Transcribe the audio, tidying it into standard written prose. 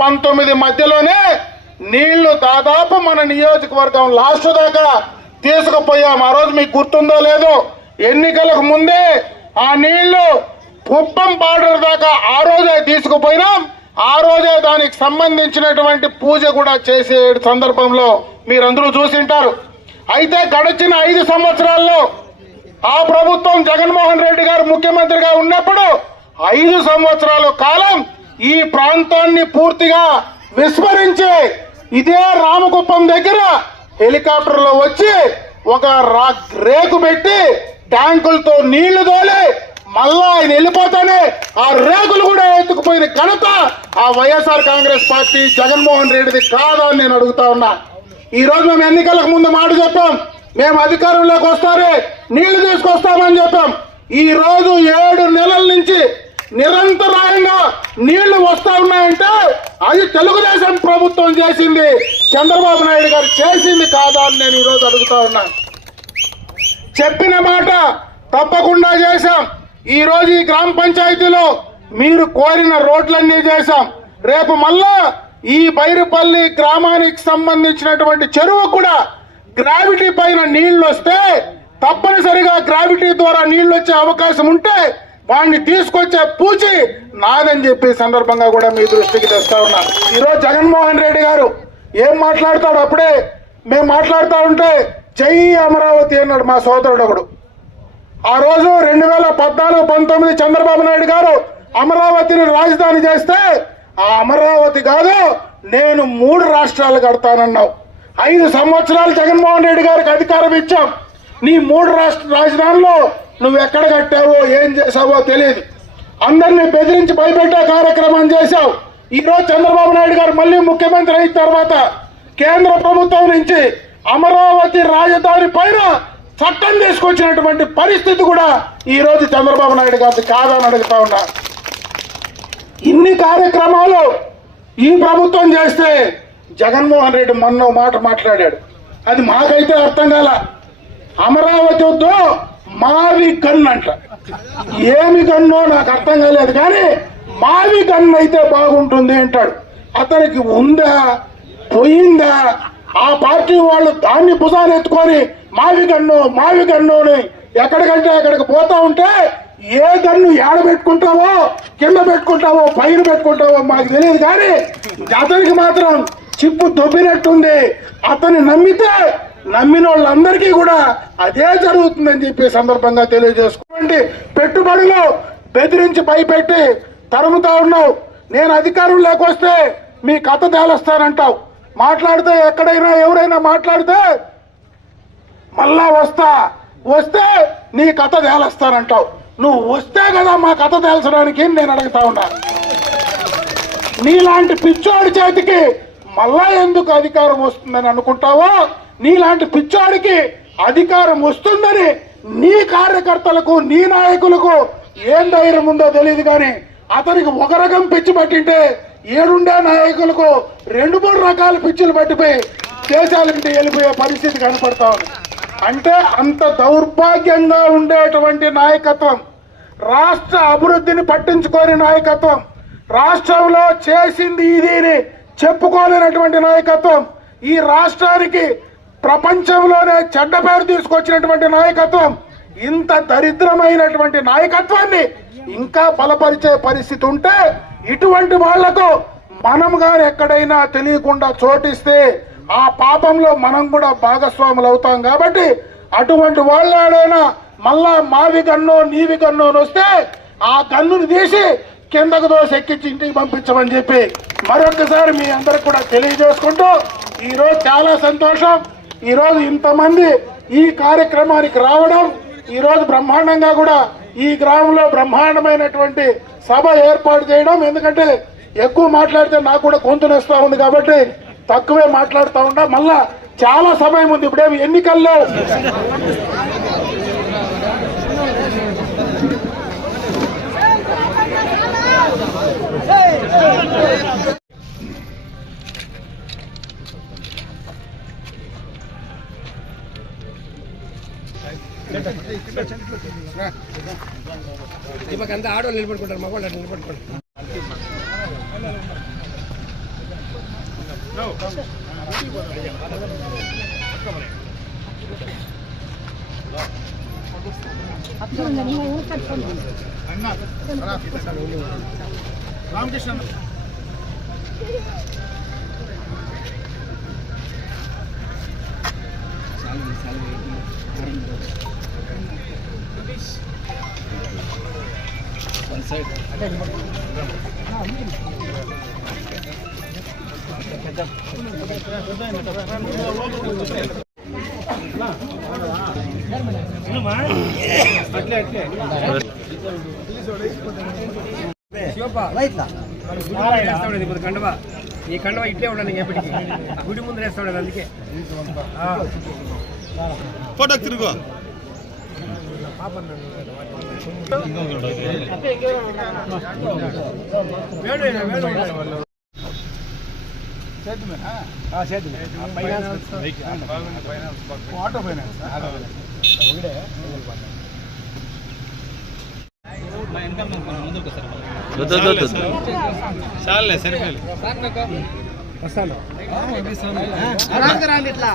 19 మధ్యలోనే నీళ్లు దాదాపు మన నియోజకవర్గం లాస్ట్ దాకా తీసుకుపోయాం. ఆ రోజు మీకు గుర్తుందో లేదో, ఎన్నికలకు ముందే ఆ నీళ్లు కుప్పం బార్డర్ దాకా ఆ రోజే తీసుకుపోయినాం. ఆ రోజే దానికి సంబంధించినటువంటి పూజ కూడా చేసే సందర్భంలో మీరందరూ చూసింటారు. అయితే గడిచిన 5 సంవత్సరాల్లో ఆ ప్రభుత్వం జగన్మోహన్ రెడ్డి గారు ముఖ్యమంత్రిగా ఉన్నప్పుడు 5 సంవత్సరాల కాలం ఈ ప్రాంతాన్ని పూర్తిగా విస్మరించి ఇదే రామకుప్పం దగ్గర హెలికాప్టర్లో వచ్చి ఒక రేకు పెట్టి ట్యాంకులతో నీళ్లు తోలి మళ్ళా ఆయన వెళ్ళిపోతానే ఆ రేకులు కూడా ఎత్తుకుపోయిన ఘనత ఆ వైఎస్ఆర్ కాంగ్రెస్ పార్టీ జగన్మోహన్ రెడ్డిది కాదా అని నేను అడుగుతా ఉన్నా. ఈ రోజు మేము ఎన్నికలకు ముందు మాట చెప్పాం, మేము అధికారంలోకి వస్తారే నీళ్లు తీసుకొస్తామని చెప్పాం. ఈ రోజు 7 నెలల నుంచి నిరంతరాయంగా నీళ్లు వస్తా ఉన్నాయంటే అది తెలుగుదేశం ప్రభుత్వం చేసింది, చంద్రబాబు నాయుడు గారు చేసింది కాదా అని నేను ఈరోజు అడుగుతా ఉన్నాను. చెప్పిన మాట తప్పకుండా చేశాం. ఈ రోజు ఈ గ్రామ పంచాయతీలో మీరు కోరిన రోడ్లన్నీ చేశాం. రేపు మళ్ళా ఈ బైరుపల్లి గ్రామానికి సంబంధించినటువంటి చెరువు కూడా గ్రావిటీ పైన నీళ్లు వస్తే తప్పనిసరిగా గ్రావిటీ ద్వారా నీళ్లు వచ్చే అవకాశం ఉంటే వాడిని తీసుకొచ్చే పూచి నాదని చెప్పి సందర్భంగా కూడా మీ దృష్టికి తెస్తా ఉన్నా. ఈరోజు జగన్మోహన్ రెడ్డి గారు ఏం మాట్లాడతాడు, అప్పుడే మేము మాట్లాడుతూ ఉంటే జై అమరావతి అన్నాడు మా సోదరుడు ఒకడు. ఆ రోజు 2014-19 చంద్రబాబు నాయుడు గారు అమరావతిని రాజధాని చేస్తే ఆ అమరావతి కాదు నేను 3 రాష్ట్రాలు కడతానన్నావు. 5 సంవత్సరాలు జగన్మోహన్ రెడ్డి గారికి అధికారం ఇచ్చాం. నీ 3 రాజధానిలో నువ్వు ఎక్కడ కట్టావో ఏం చేసావో తెలియదు. అందరినీ బెదిరించి భయపెట్టే కార్యక్రమం చేశావు. ఈరోజు చంద్రబాబు నాయుడు గారు మళ్ళీ ముఖ్యమంత్రి అయిన తర్వాత కేంద్ర ప్రభుత్వం నుంచి అమరావతి రాజధాని పైన చట్టం తీసుకొచ్చినటువంటి పరిస్థితి కూడా ఈ రోజు చంద్రబాబు నాయుడు గారి కాదని అడుగుతా ఉన్నా. ఇన్ని కార్యక్రమాలు ఈ ప్రభుత్వం చేస్తే జగన్మోహన్ రెడ్డి మొన్న మాట మాట్లాడాడు, అది మాకైతే అర్థం కాల. అమరావతి వద్దు మావి గన్ అంట. ఏమి గన్నో నాకు అర్థం కాలేదు, కానీ మావి గన్ అయితే బాగుంటుంది అంటాడు. అతనికి ఉందా పోయిందా? ఆ పార్టీ వాళ్ళు దాన్ని భుజాలు ఎత్తుకొని మావి గన్ను అని ఎక్కడికంటే అక్కడికి పోతా ఉంటే ఏ గన్ను ఏడ పెట్టుకుంటావో, కింద పెట్టుకుంటావో, పైన పెట్టుకుంటావో మాకు తెలియదు, కానీ అతనికి మాత్రం చిప్పు దొబ్బినట్టుంది. అతన్ని నమ్మితే నమ్మిన వాళ్ళందరికీ కూడా అదే జరుగుతుందని చెప్పి సందర్భంగా తెలియజేసుకోండి. పెట్టుబడులు బెదిరించి భయపెట్టి తరుముతా ఉన్నావు. నేను అధికారం లేకొస్తే మీ కథ తేలుస్తానంటావు. మాట్లాడితే ఎక్కడైనా ఎవరైనా మాట్లాడితే మళ్ళా వస్తే నీ కథ తేలుస్తానంటావు. నువ్వు వస్తే కదా మా కథ తేల్చడానికి నేను అడుగుతా ఉన్నా. నీలాంటి పిచ్చోడి చేతికి మళ్ళా ఎందుకు అధికారం వస్తుందని అనుకుంటావో, నీలాంటి పిచ్చోడికి అధికారం వస్తుందని నీ కార్యకర్తలకు నీ నాయకులకు ఏం ధైర్యం ఉందో తెలియదు, కానీ అతనికి ఒక రకం పిచ్చి పట్టింటే ఏడుండే నాయకులకు 2-3 రకాల పిచ్చిలు పట్టిపోయి దేశాలకి వెళ్ళిపోయే పరిస్థితి కనపడతా ఉంది. అంటే అంత దౌర్భాగ్యంగా ఉండేటువంటి నాయకత్వం, రాష్ట్ర అభివృద్ధిని పట్టించుకోని నాయకత్వం, రాష్ట్రంలో చేసింది ఇది చెప్పుకోలేనటువంటి నాయకత్వం, ఈ రాష్ట్రానికి ప్రపంచంలోనే చెడ్డ పేరు తీసుకొచ్చినటువంటి నాయకత్వం, ఇంత దరిద్రమైనటువంటి నాయకత్వాన్ని ఇంకా బలపరిచే పరిస్థితి ఉంటే ఇటువంటి వాళ్లకు మనం గాని ఎక్కడైనా తెలియకుండా చోటిస్తే ఆ పాపంలో మనం కూడా భాగస్వాములు అవుతాం. కాబట్టి అటువంటి వాళ్ళైనా మళ్ళా మావి గన్నో నీవి గన్నో అని వస్తే ఆ గన్నును తీసి కిందకు దోసి ఎక్కించి ఇంటికి పంపించమని చెప్పి మరొకసారి మీ అందరికి కూడా తెలియజేసుకుంటూ, ఈరోజు చాలా సంతోషం. ఈరోజు ఇంతమంది ఈ కార్యక్రమానికి రావడం, ఈరోజు బ్రహ్మాండంగా కూడా ఈ గ్రామంలో బ్రహ్మాండమైనటువంటి సభ ఏర్పాటు చేయడం. ఎందుకంటే ఎక్కువ మాట్లాడితే నాకు కూడా గొంతు నొస్తా ఉంది కాబట్టి తక్కువే మాట్లాడుతూ ఉంటా. మళ్ళా చాలా సమయం ఉంది, ఇప్పుడేమి ఎన్నికల్లో ఇవ్వకంతా ఆడవాళ్ళు నిలబడుకుంటారు, మగవాళ్ళు నిలబడుకుంటారు. రామకృష్ణ కండవా ఈ కండవా ఇట్లే ఉండాలి ఎప్పటికీ గుడి ముందు వేస్తా ఉండదు అందుకే ఫోటో తిరుగు ఆటో ఫైనాన్స్ చాలే సరిపోయి వస్తాను రాండి ఇట్లా